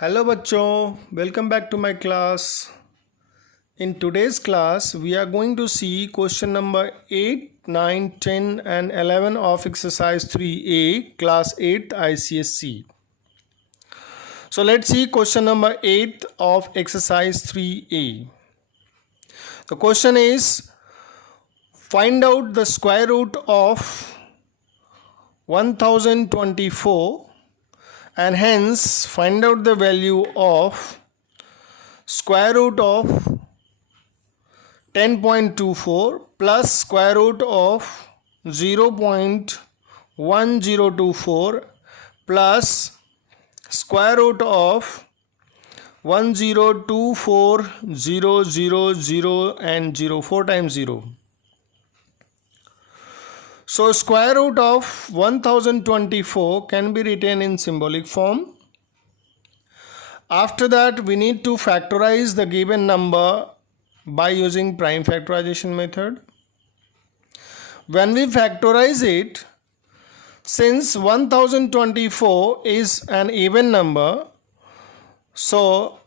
Hello बच्चों, welcome back to my class. In today's class, we are going to see question number 8, 9, 10 and 11 of exercise 3A, class 8 ICSC. So let's see question number 8 of exercise 3A. The question is, find out the square root of 1024 and hence find out the value of square root of 10.24 plus square root of 0.1024 plus square root of 1024000 and 0 4 times 0. So square root of 1024 can be written in symbolic form. After that, we need to factorize the given number by using prime factorization method. When we factorize it, since 1024 is an even number, so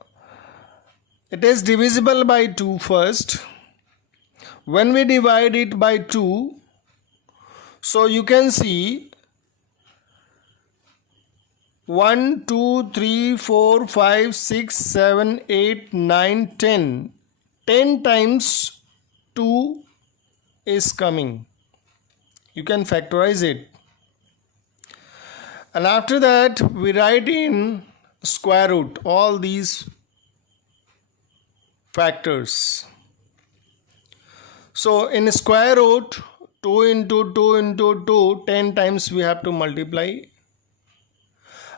it is divisible by 2 first. When we divide it by 2, so you can see 1, 2, 3, 4, 5, 6, 7, 8, 9, 10. 10 times 2 is coming. You can factorize it. And after that, we write in square root all these factors. So in square root, 2 into 2 into 2, 10 times we have to multiply.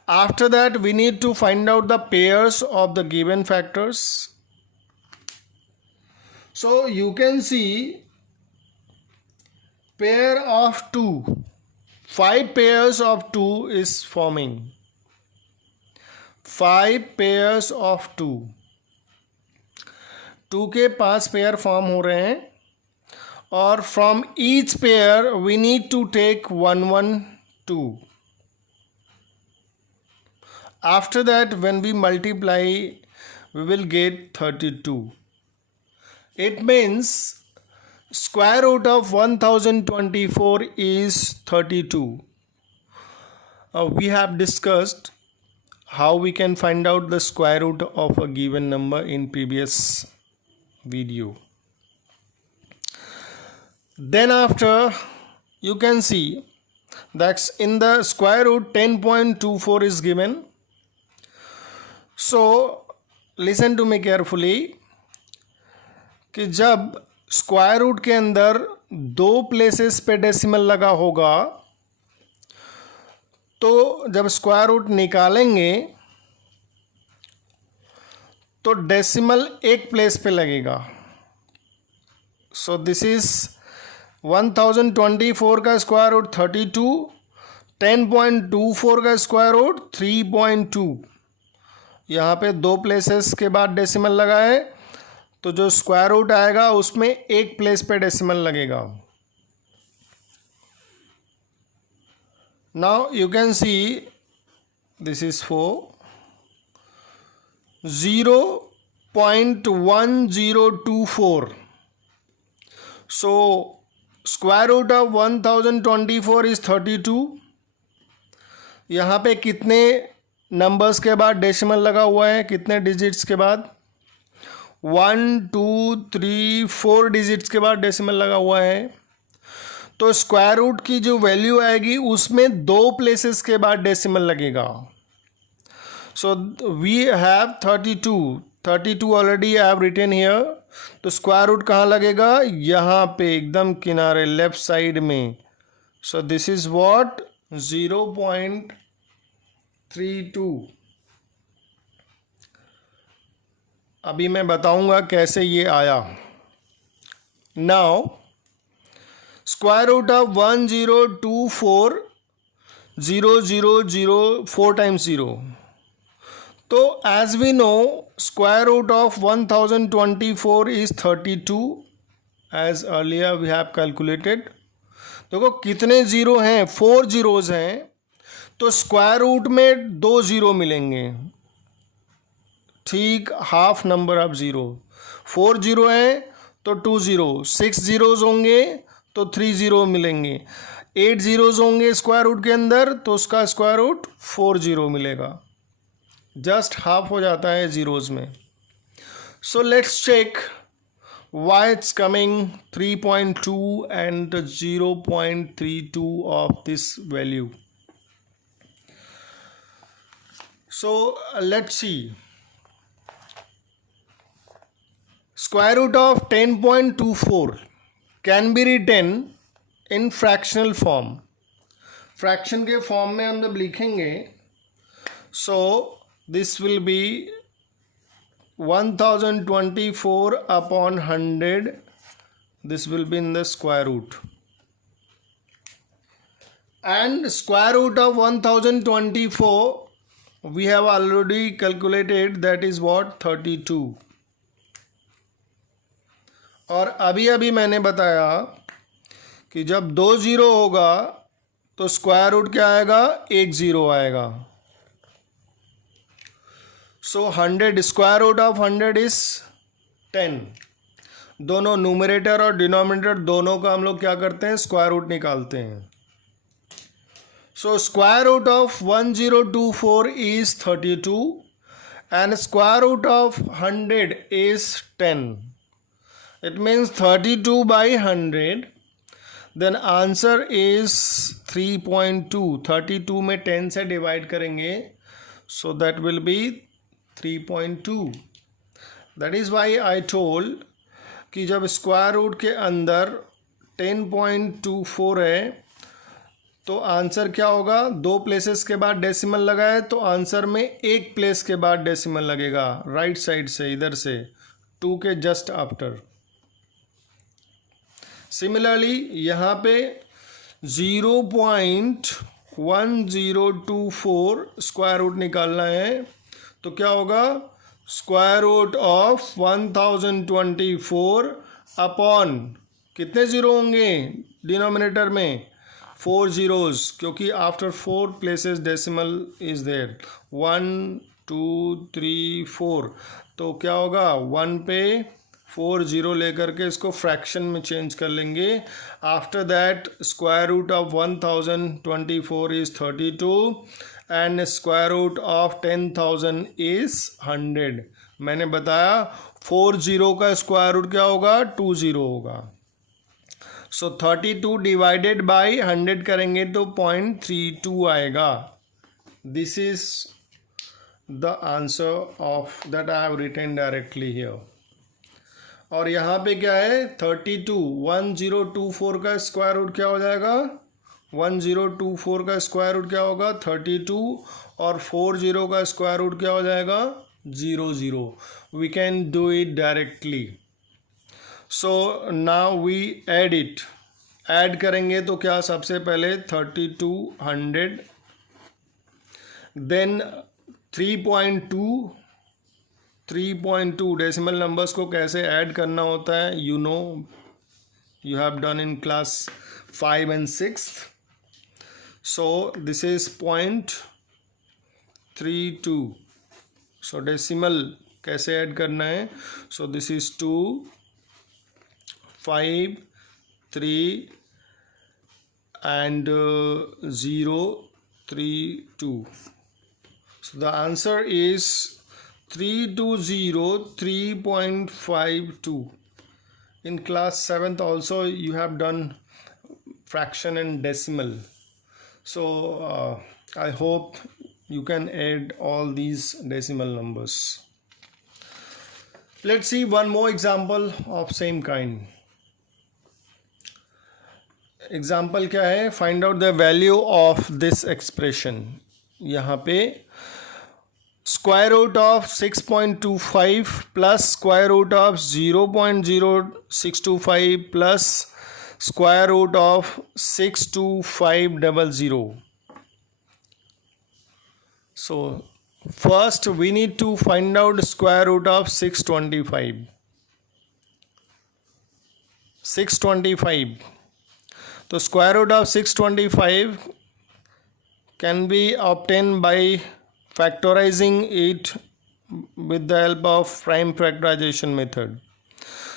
After that, we need to find out the pairs of the given factors. So you can see pair of 2. 5 pairs of 2 is forming. 5 pairs of 2. 2 के 5 pair form हो रहे हैं और from each pair we need to take 1 1 2. After that, when we multiply, we will get 32. It means square root of 1024 is 32. We have discussed how we can find out the square root of a given number in previous video. Then after, you can see that in the square root 10.24 is given. So listen to me carefully कि जब square root के अंदर 2 places पे decimal लगा होगा तो जब square root निकालेंगे तो डेसिमल एक प्लेस पे लगेगा. सो दिस इज 1024 का स्क्वायर रूट 32, 10.24 का स्क्वायर रूट 3.2. यहाँ पे 2 प्लेसेस के बाद डेसिमल लगा है तो जो स्क्वायर रूट आएगा उसमें एक प्लेस पे डेसिमल लगेगा. Now you can see this is 4 0.1024. So square root of 1024 is 32. यहाँ पे कितने नंबर्स के बाद डेसिमल लगा हुआ है, कितने डिजिट्स के बाद? 1 2 3 4 डिजिट्स के बाद डेसिमल लगा हुआ है. तो स्क्वायर रूट की जो वैल्यू आएगी उसमें 2 प्लेसेस के बाद डेसिमल लगेगा. So we have 32 already I have written here. तो स्क्वायर रूट कहाँ लगेगा? यहाँ पे एकदम किनारे लेफ्ट साइड में. So this is what 0.32. अभी मैं बताऊंगा कैसे ये आया. Now square root of 1024 4 times 0. तो as we know square root of 1024 is 32 as earlier we have calculated. देखो कितने ज़ीरो हैं, 4 ज़ीरोज़ हैं. तो स्क्वायर रूट में 2 ज़ीरो मिलेंगे. ठीक half number of zero. 4 zero है तो 2 ज़ीरो, 6 ज़ीरोज़ होंगे तो 3 ज़ीरो मिलेंगे, 8 ज़ीरोज़ होंगे स्क्वायर रूट के अंदर तो उसका स्क्वायर रूट 4 ज़ीरो मिलेगा। जस्ट हाफ हो जाता है ज़ीरोज़ में। So let's check why it's coming 3.2 and 0.32 of this value. So let's see. Square root of 10.24 can be written in fractional form. Fraction के फॉर्म में हम जब लिखेंगे, so this will be 1024 upon 100. This will be in the square root, and square root of 1024 we have already calculated, that is what, 32. और अभी अभी मैंने बताया कि जब 2 ज़ीरो होगा तो स्क्वायर रूट क्या आएगा, 1 ज़ीरो आएगा। सो 100 स्क्वायर रूट ऑफ 100 इज 10। दोनों न्यूमरेटर और डिनोमिनेटर दोनों का हम लोग क्या करते हैं, स्क्वायर रूट निकालते हैं। So square root of 1024 is 32 and square root of 100 is 10। It means 32 by 100, then answer is 3.2। 32 में 10 से डिवाइड करेंगे, so that will be 3.2। That is why I told कि जब स्क्वायर रूट के अंदर 10.24 है तो आंसर क्या होगा, 2 प्लेसेस के बाद डेसिमल लगाए तो आंसर में 1 प्लेस के बाद डेसिमल लगेगा, राइट साइड से, इधर से 2 के जस्ट आफ्टर। सिमिलरली यहाँ पे 0.1024 स्क्वायर रूट निकालना है तो क्या होगा, स्क्वायर रूट ऑफ 1024 अपॉन कितने ज़ीरो होंगे डिनोमिनेटर में, 4 ज़ीरोज़, क्योंकि after 4 places decimal is there, 1 2 3 4। तो क्या होगा, 1 पे 4 ज़ीरो लेकर के इसको फ्रैक्शन में चेंज कर लेंगे। After that square root of 1024 is 32 and square root of 10,000 is 100। मैंने बताया 4 ज़ीरो का स्क्वायर रूट क्या होगा, 2 ज़ीरो होगा। सो 32 डिवाइडेड बाई 100 करेंगे तो 0.32 आएगा। This is the answer of that I have written directly here. और यहाँ पे क्या है, 32, 1024 का स्क्वायर रूट क्या हो जाएगा, 1024 का स्क्वायर रूट क्या होगा, 32, और 40 का स्क्वायर रूट क्या हो जाएगा, 00। We can do it directly. So now we add it. Add करेंगे तो क्या, सबसे पहले 32 100, देन 3.2 डेसिमल नंबर्स को कैसे ऐड करना होता है, you know, you have done in class 5 and 6। So this is 0.32। So decimal कैसे ऐड करना है, सो this is 2 5 3 and 0 3 2। So the answer is 3.52. In class 7th also you have done fraction and decimal. So I hope you can add all these decimal numbers. Let's see one more example of same kind. Example क्या है, find out the value of this expression. यहाँ पे square root of 6.25 plus square root of 0.0625 plus square root of 62500. So first we need to find out square root of 625. 625. तो square root of 625 can be obtained by factorizing it with the help of prime factorization method.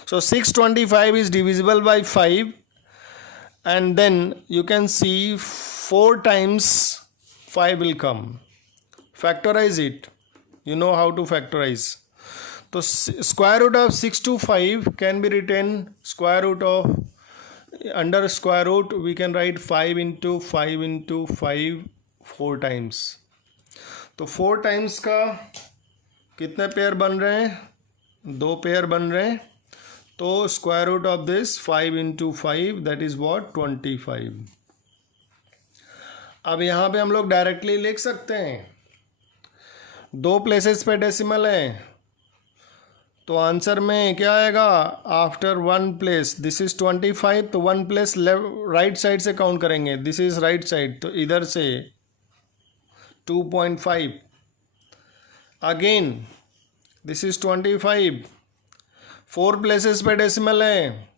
So 625 is divisible by 5, and then you can see 4 times 5 will come. Factorize it. You know how to factorize. So square root of 625 can be written square root of, under square root we can write 5 into 5 into 5 4 times. तो 4 times का कितने pair बन रहे हैं? 2 pair बन रहे हैं. तो square root of this 5 into 5 that is what 25. अब यहाँ पे हम लोग डायरेक्टली लिख सकते हैं. 2 प्लेसेस पे डेसिमल है, तो आंसर में क्या आएगा? आफ्टर 1 प्लेस, दिस इज 25, तो 1 प्लेस राइट साइड से काउंट करेंगे. दिस इज राइट साइड, तो इधर से 2.5. Again this is 25. 4 प्लेसेस पे डेसिमल है,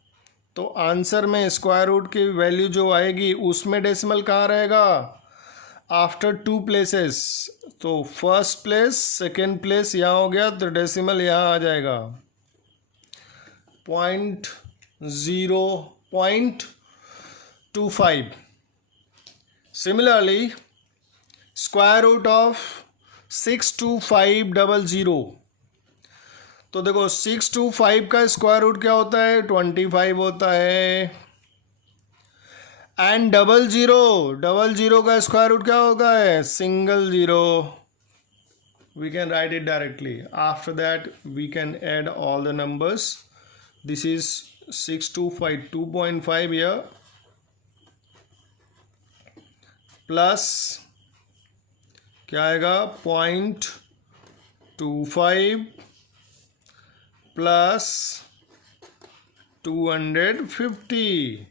तो आंसर में स्क्वायर रूट की वैल्यू जो आएगी उसमें डेसिमल कहाँ रहेगा? After 2 places. तो फर्स्ट प्लेस सेकेंड प्लेस यहाँ हो गया, तो डेसिमल यहाँ आ जाएगा 0.25. Similarly square root of 62500. तो देखो 625 का स्क्वायर रूट क्या होता है? 25 होता है. एंड 00 का स्क्वायर रूट क्या होता है? Single 0. We can write it directly. After that we can add all the numbers. This is 625 2.5 here plus क्या आएगा? 0.25 plus 250.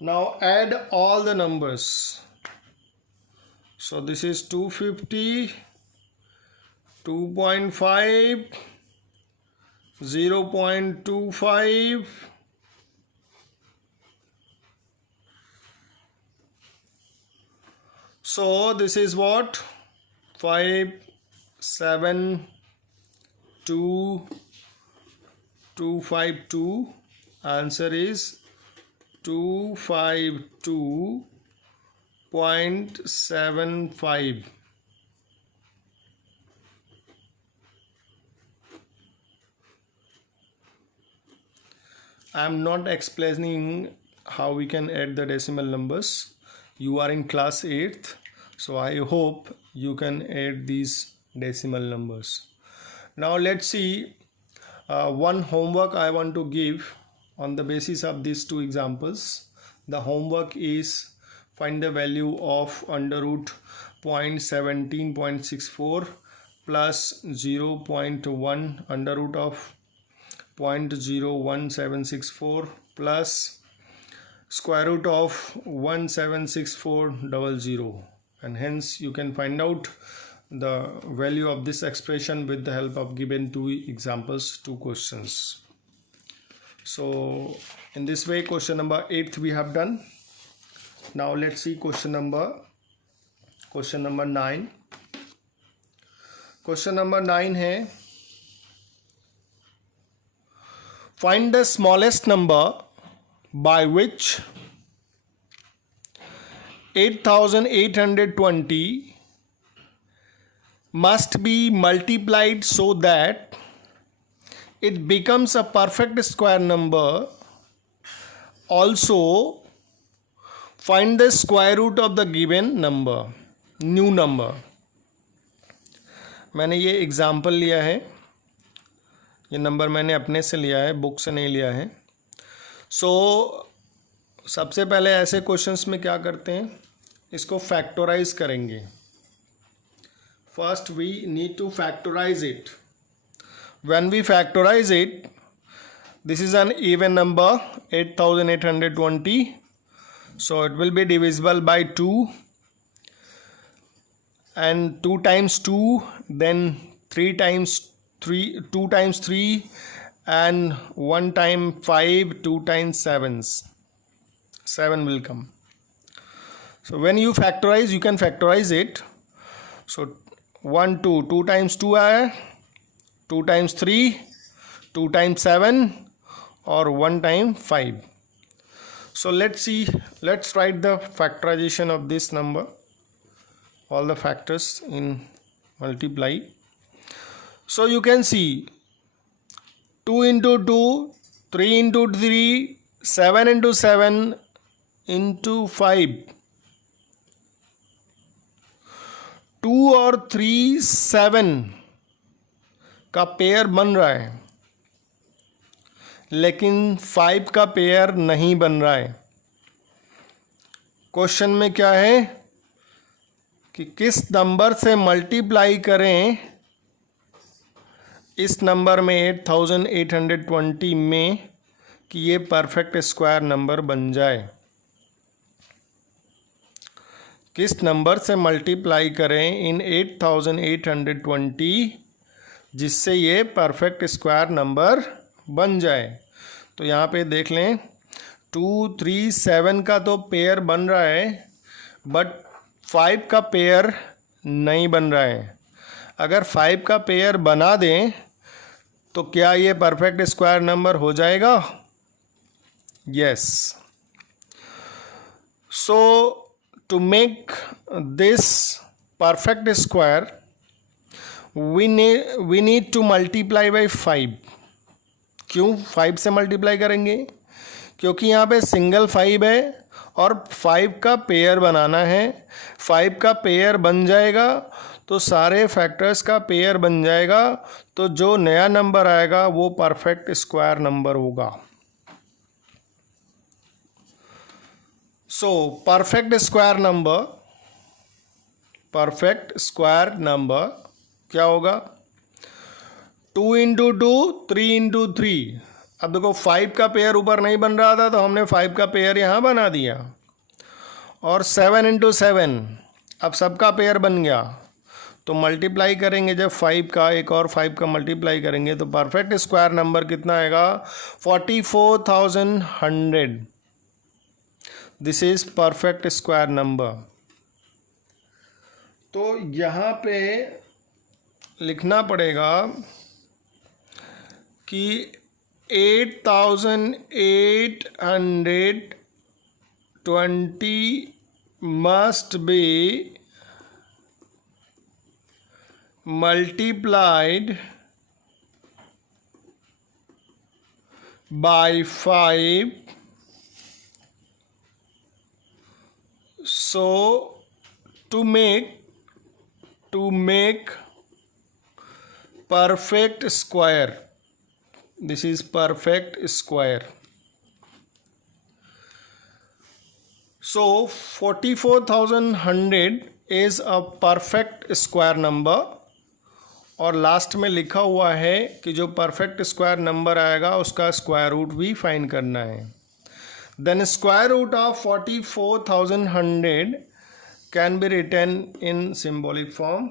Now add all the numbers. So this is 250, 2.5, 0.25, so this is what? 5, 7, 2, 252. Answer is 252.75. I am not explaining how we can add the decimal numbers. You are in class 8th, so I hope you can add these decimal numbers. Now let's see one homework I want to give on the basis of these 2 examples. The homework is find the value of under root 0.17.64 plus 0.1 under root of 0.01764 plus square root of 176400, and hence you can find out the value of this expression with the help of given 2 examples, 2 questions. So in this way question number 8 we have done. Now let's see question number 9. Question number 9 है, find the smallest number by which 8820 must be multiplied so that it becomes a perfect square number. Also find the square root of the given number, new number. मैंने ये example लिया है, ये number मैंने अपने से लिया है, बुक से नहीं लिया है. सो सबसे पहले ऐसे क्वेश्चंस में क्या करते हैं, इसको फैक्टराइज करेंगे. First we need to factorize it. When we factorize it, this is an even number 8820, so it will be divisible by 2, and 2 times 2, then 3 times 3, 2 times 3, and 1 time 5, 2 times 7 will come. So when you factorize, you can factorize it. So 1 2, 2 times 2 आया, 2 times 3, 2 times 7 और 1 time 5. So let's write the factorization of this number, all the factors in multiply. So you can see 2 into 2, 3 into 3, 7 into 7 into 5. 2 और 3 7 का pair बन रहा है, लेकिन 5 का pair नहीं बन रहा है. क्वेश्चन में क्या है कि किस नंबर से मल्टीप्लाई करें इस नंबर में 8820 में कि ये परफेक्ट स्क्वायर नंबर बन जाए. किस नंबर से मल्टीप्लाई करें इन 8820 जिससे ये परफेक्ट स्क्वायर नंबर बन जाए. तो यहाँ पे देख लें 2 3 7 का तो पेयर बन रहा है, बट 5 का पेयर नहीं बन रहा है. अगर 5 का पेयर बना दें तो क्या ये परफेक्ट स्क्वायर नंबर हो जाएगा? Yes. So to make this perfect square we need to multiply by 5. क्यों 5 से मल्टीप्लाई करेंगे? क्योंकि यहाँ पे सिंगल 5 है और 5 का पेयर बनाना है. 5 का पेयर बन जाएगा तो सारे फैक्टर्स का पेयर बन जाएगा, तो जो नया नंबर आएगा वो परफेक्ट स्क्वायर नंबर होगा. सो परफेक्ट स्क्वायर नंबर क्या होगा? 2 इंटू 2, 3 इंटू 3. अब देखो 5 का पेयर ऊपर नहीं बन रहा था तो हमने 5 का पेयर यहाँ बना दिया. और 7 इंटू 7 अब सबका पेयर बन गया. तो मल्टीप्लाई करेंगे जब 5 का, एक और 5 का मल्टीप्लाई करेंगे तो परफेक्ट स्क्वायर नंबर कितना आएगा? 44,100. This is perfect square number. तो यहाँ पे लिखना पड़ेगा कि 8820 must be multiplied by 5. So to make perfect square, this is perfect square. So 44,100 is a perfect square number. और लास्ट में लिखा हुआ है कि जो परफेक्ट स्क्वायर नंबर आएगा उसका स्क्वायर रूट भी फाइंड करना है. Then square root of 44,100 can be written in symbolic form.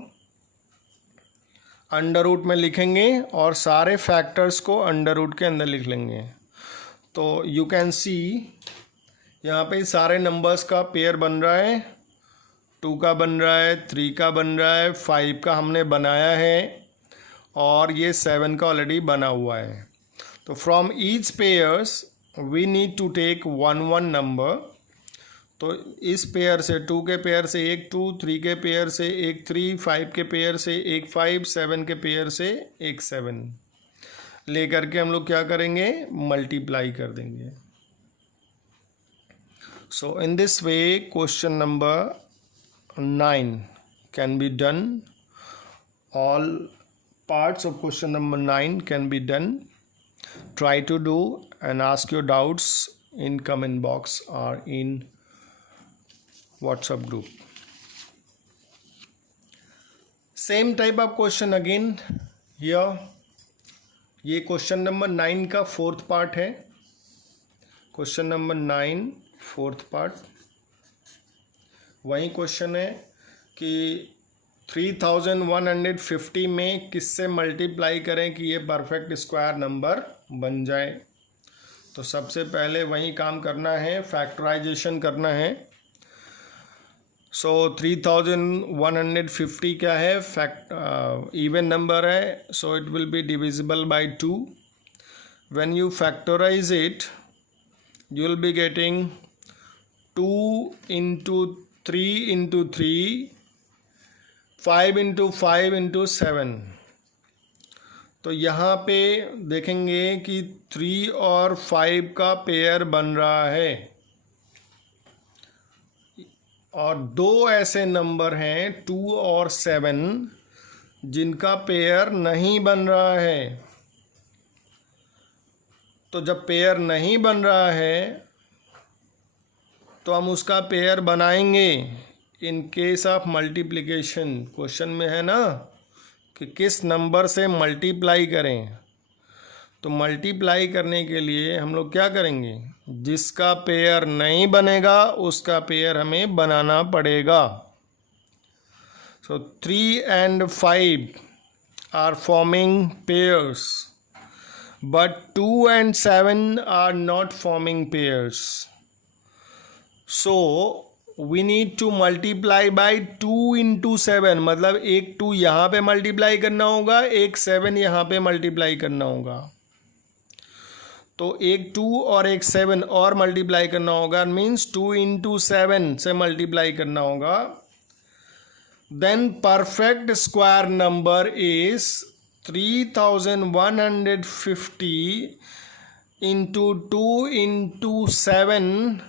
Under root में लिखेंगे और सारे फैक्टर्स को अंडर रूट के अंदर लिख लेंगे. तो यू कैन सी यहाँ पे सारे नंबर्स का पेयर बन रहा है. 2 का बन रहा है, 3 का बन रहा है, 5 का हमने बनाया है और ये 7 का ऑलरेडी बना हुआ है. तो from each pairs we need to take 1 number. तो इस पेयर से 2 के पेयर से एक 2, 3 के पेयर से एक 3, 5 के पेयर से एक 5, 7 के पेयर से एक 7 लेकर के हम लोग क्या करेंगे? मल्टीप्लाई कर देंगे. So in this way question number 9 can be done. All parts of question number 9 can be done. Try to do and ask your doubts in comment box or in WhatsApp group. Same type of question again here. ये question number 9 का 4th part है. Question number 9 4th part. वही question है कि 3150 में किससे multiply करें कि ये परफेक्ट स्क्वायर नंबर बन जाए. तो सबसे पहले वही काम करना है, फैक्टराइजेशन करना है. सो 3150 क्या है, इवन नंबर है, so it will be divisible by 2. When you factorize it you will be getting 2 into 3 into 3, 5 into 5 into 7. तो यहाँ पे देखेंगे कि 3 और 5 का पेयर बन रहा है, और दो ऐसे नंबर हैं 2 और 7 जिनका पेयर नहीं बन रहा है. तो जब पेयर नहीं बन रहा है तो हम उसका पेयर बनाएंगे in case of multiplication. Question में है ना कि किस नंबर से मल्टीप्लाई करें. तो मल्टीप्लाई करने के लिए हम लोग क्या करेंगे, जिसका पेयर नहीं बनेगा उसका पेयर हमें बनाना पड़ेगा. So 3 and 5 are forming pairs, but 2 and 7 are not forming pairs. So we need to multiply by 2 into 7. मतलब एक 2 यहाँ पे मल्टीप्लाई करना होगा, एक 7 यहाँ पे मल्टीप्लाई करना होगा. तो एक 2 और एक 7 और मल्टीप्लाई करना होगा, मीन्स 2 into 7 से मल्टीप्लाई करना होगा. Then perfect square number is 3150 into 2 into 7.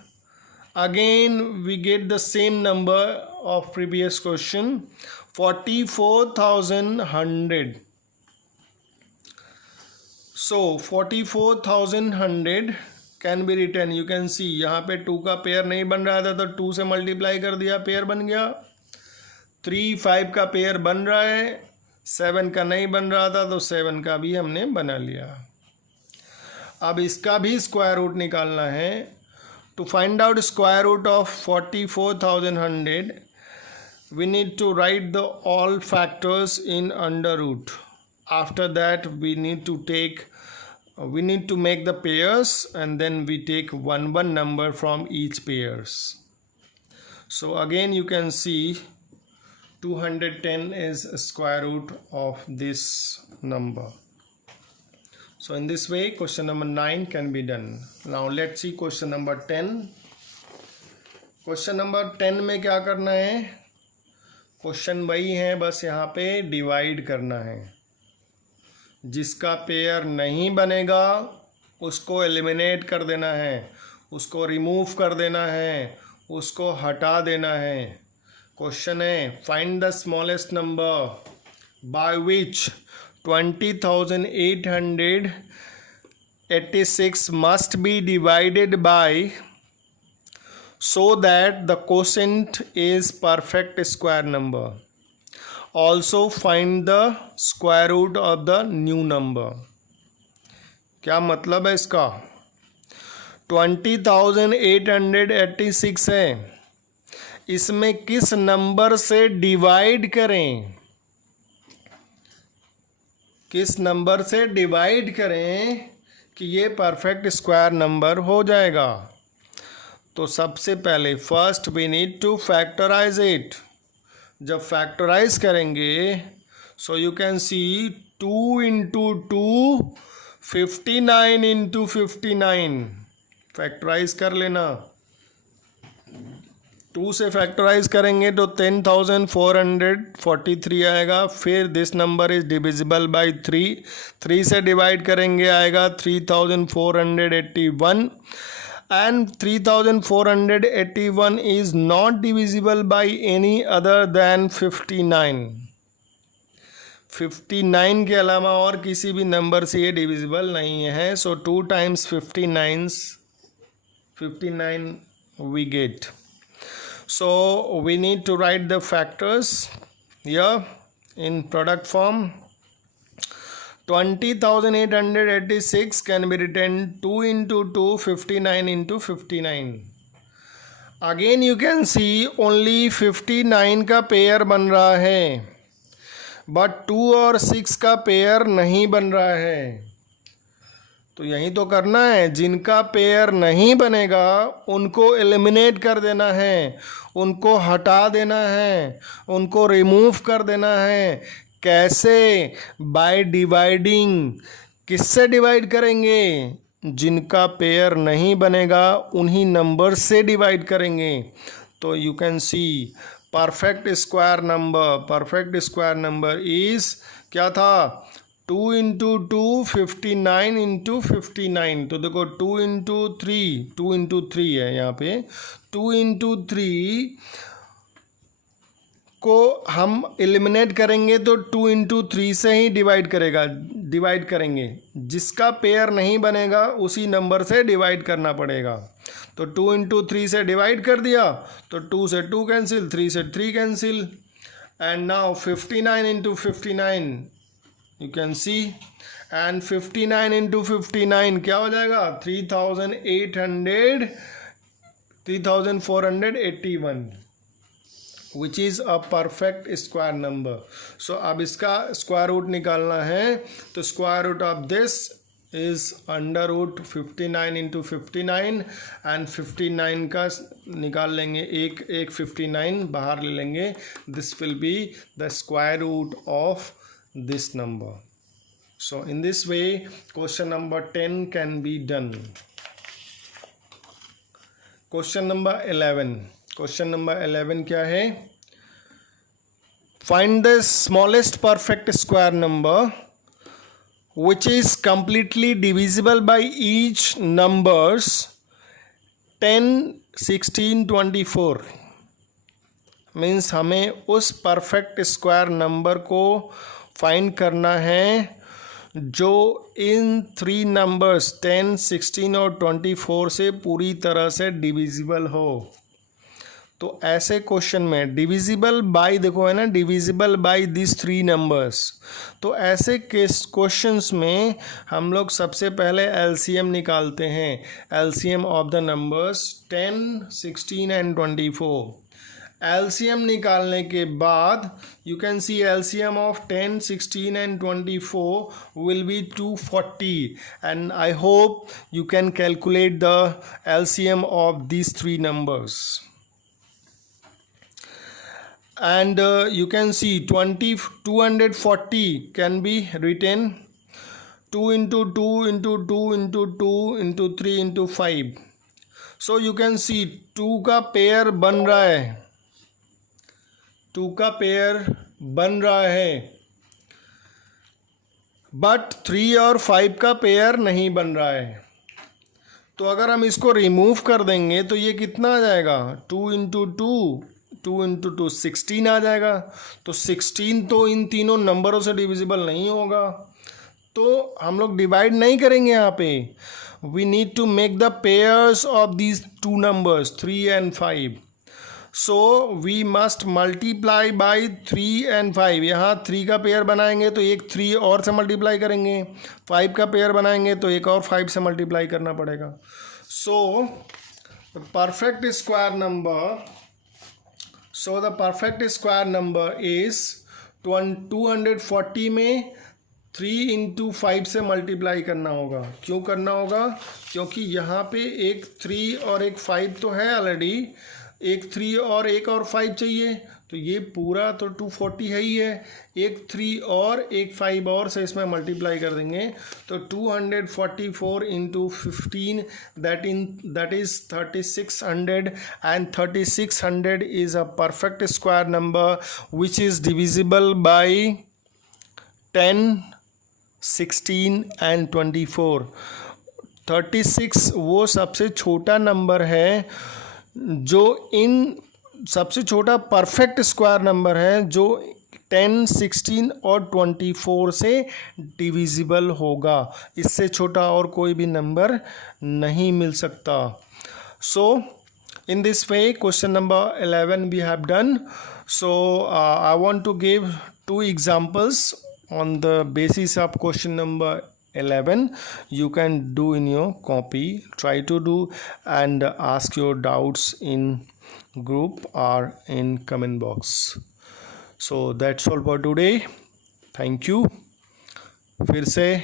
Again we get the same number of previous question, 44,100. So 44,100 can be written. You can see यहाँ पे 2 का पेयर नहीं बन रहा था तो 2 से मल्टीप्लाई कर दिया, पेयर बन गया. 3 5 का पेयर बन रहा है, 7 का नहीं बन रहा था तो 7 का भी हमने बना लिया. अब इसका भी स्क्वायर रूट निकालना है. To find out square root of 44,100 we need to write the all factors in under root. After that we need to make the pairs and then we take one number from each pairs. So again you can see 210 is square root of this number. So in this way question number 9 can be done. Now let's see question number 10. Question number 10 में क्या करना है, question वही है, बस यहाँ पे divide करना है. जिसका पेयर नहीं बनेगा उसको एलिमिनेट कर देना है, उसको रिमूव कर देना है, उसको हटा देना है. क्वेश्चन है find the smallest number by which 20,886 must be divided by so that the quotient is perfect square number. Also find the square root of the new number. क्या मतलब है इसका, 20,886 है, इसमें किस नंबर से डिवाइड करें, किस नंबर से डिवाइड करें कि ये परफेक्ट स्क्वायर नंबर हो जाएगा. तो सबसे पहले first we need to factorize it. जब फैक्टराइज करेंगे so you can see 2 into 2 59 into 59. Factorize कर लेना. 2 से फैक्टराइज करेंगे तो 10,443 आएगा. फिर this number is divisible by 3. 3 से डिवाइड करेंगे आएगा 3,481. and 3,481 is not divisible by any other than 59. 59 के अलावा और किसी भी नंबर से ये डिविजिबल नहीं है. सो 2 times 59 we get. So we need to write the factors here in product form. 20,886 can be written 2 into 2 59 into 59. Again you can see only 59 का पेयर बन रहा है, बट 2 और 6 का पेयर नहीं बन रहा है. तो यही तो करना है, जिनका पेयर नहीं बनेगा उनको एलिमिनेट कर देना है, उनको हटा देना है, उनको रिमूव कर देना है। कैसे? By dividing. किससे डिवाइड करेंगे? जिनका पेयर नहीं बनेगा उन्हीं नंबर से डिवाइड करेंगे। तो you can see perfect square number is क्या था? 2 इंटू 2 59 इंटू 59। तो देखो 2 इंटू थ्री है यहाँ पे। 2 इंटू 3 को हम एलिमिनेट करेंगे तो 2 इंटू 3 से ही डिवाइड करेंगे। जिसका पेयर नहीं बनेगा उसी नंबर से डिवाइड करना पड़ेगा। तो 2 इंटू 3 से डिवाइड कर दिया तो 2 से 2 कैंसिल, 3 से 3 cancel. And now 59 into 59 you can see, and 59 into 59 क्या हो जाएगा? 3481, which is a perfect square number. So अब इसका स्क्वायर रूट निकालना है, तो square root of this is under root 59 into 59, and 59 का निकाल लेंगे, एक 59 बाहर ले लेंगे। This will be the square root of this number. So in this way question number 10 can be done. Question number 11 क्या है? Find the smallest perfect square number which is completely divisible by each numbers 10, 16, 24। Means हमें उस perfect square number को find करना है जो इन 3 numbers 10, 16 और 24 से पूरी तरह से डिविजिबल हो। तो ऐसे क्वेश्चन में डिविजिबल बाय, देखो है ना, डिविजिबल बाय दिस 3 नंबर्स। तो ऐसे क्वेश्चंस में हम लोग सबसे पहले एलसीएम निकालते हैं। LCM of the numbers 10, 16 and 24। LCM निकालने के बाद you can C LCM of 10, 16 and 24 will be 240, and I hope you can calculate the LCM of these 3 numbers. And you can see 240 can be written 2 into 2 into 2 into 2 into 3 into 5. So you can see 2 का pair बन रहा है, 2 का pair बन रहा है, but 3 और 5 का पेयर नहीं बन रहा है। तो अगर हम इसको रिमूव कर देंगे तो ये कितना आ जाएगा? 2 इंटू 2 16 आ जाएगा। तो 16 तो इन तीनों नंबरों से डिविजिबल नहीं होगा, तो हम लोग डिवाइड नहीं करेंगे यहाँ पे। We need to make the pairs of these 2 numbers 3 and 5। So we must multiply by 3 and 5। यहाँ 3 का पेयर बनाएंगे तो एक 3 और से मल्टीप्लाई करेंगे, 5 का पेयर बनाएंगे तो एक और 5 से मल्टीप्लाई करना पड़ेगा। So perfect square number, so the perfect square number is 240 में 3 इंटू 5 से मल्टीप्लाई करना होगा। क्यों करना होगा? क्योंकि यहाँ पे एक 3 और एक 5 तो है ऑलरेडी, एक 3 और एक और 5 चाहिए, तो ये पूरा तो 240 है ही है, एक 3 और एक 5 और से इसमें मल्टीप्लाई कर देंगे तो 244 into 15 that is 3600, and 3600 is a perfect square number which is divisible by 10, 16 and 24। 36 वो सबसे छोटा नंबर है जो इन सबसे छोटा परफेक्ट स्क्वायर नंबर है जो 10, 16 और 24 से डिविजिबल होगा। इससे छोटा और कोई भी नंबर नहीं मिल सकता। So in this way question number 11 we have done. So I want to give 2 examples on the basis of question number 11. You can do in your copy, try to do and ask your doubts in group or in comment box. So that's all for today. Thank you. फिर से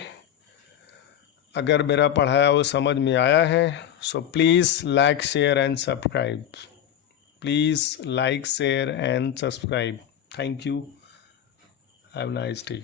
अगर मेरा पढ़ाया वो समझ में आया है, so please like share and subscribe. Please like share and subscribe. Thank you. Have a nice day.